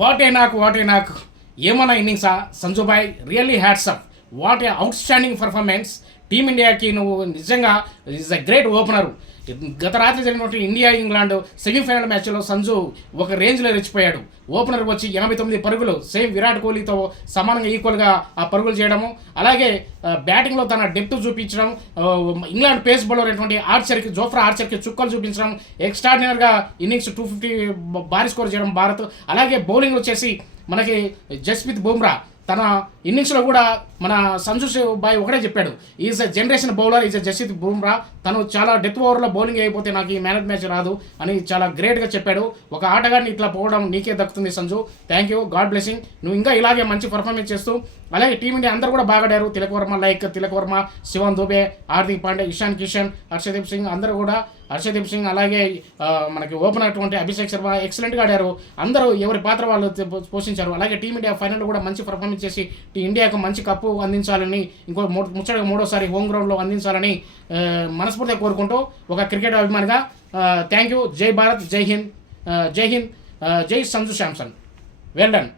What a knock ఏమన్నా ఇన్నింగ్సా సంజుబాయ్, really hats up. What a outstanding performance. టీమిండియాకి నువ్వు నిజంగా ఈజ్ అ గ్రేట్ ఓపెనరు. గత రాత్రి జరిగినటువంటి ఇండియా ఇంగ్లాండ్ సెమీఫైనల్ మ్యాచ్లో సంజు ఒక రేంజ్లో రెచ్చిపోయాడు. ఓపెనర్ వచ్చి 89 పరుగులు, సేమ్ విరాట్ కోహ్లీతో సమానంగా ఈక్వల్గా ఆ పరుగులు చేయడము, అలాగే బ్యాటింగ్లో తన డెప్త్ చూపించడం, ఇంగ్లాండ్ పేస్ బౌలర్ అయినటువంటి జోఫ్రా ఆర్చర్కి చుక్కలు చూపించడం, ఎక్స్ట్రాడినరీగా ఇన్నింగ్స్ 250 భారీ స్కోర్ చేయడం భారత్. అలాగే బౌలింగ్ వచ్చేసి మనకి జస్ప్రీత్ బుమ్రా తన ఇన్నింగ్స్లో కూడా మన సంజు బాయ్ ఒకటే చెప్పాడు, is a generation bowler, is a Jasprit Bumrah. తను చాలా డెత్ ఓవర్లో బౌలింగ్ అయిపోతే నాకు ఈ మ్యాన్ ఆఫ్ మ్యాచ్ రాదు అని చాలా గ్రేట్గా చెప్పాడు. ఒక ఆటగాడిని ఇట్లా పోవడం నీకే దక్కుతుంది Sanju. Thank you, God blessing. నువ్వు ఇంకా ఇలాగే మంచి పర్ఫార్మెన్స్ చేస్తూ, అలాగే టీమిండియా అందరూ కూడా బాగా ఆడారు. తిలక్ వర్మ, శివన్ దుబే, హార్దిక్ పాండే, ఇషాన్ కిషన్, హర్షదీప్ సింగ్ అందరూ కూడా, హర్షదీప్ సింగ్ అలాగే మనకి ఓపెనర్ అటువంటి అభిషేక్ శర్మ ఎక్సలెంట్గా ఆడారు. అందరూ ఎవరి పాత్ర వాళ్ళు పోషించారు. అలాగే టీమిండియా ఫైనల్లో కూడా మంచి పర్ఫార్మెన్స్ చేసి ఇండియాకు మంచి కప్పు అందించాలని, ముచ్చటగా మూడోసారి హోమ్ గ్రౌండ్లో అందించాలని మనస్ఫూర్తిగా కోరుకుంటూ ఒక క్రికెట్ అభిమానిగా థ్యాంక్ యూ. జై భారత్, జై హింద్, జై సంజు శాంసన్. Well done.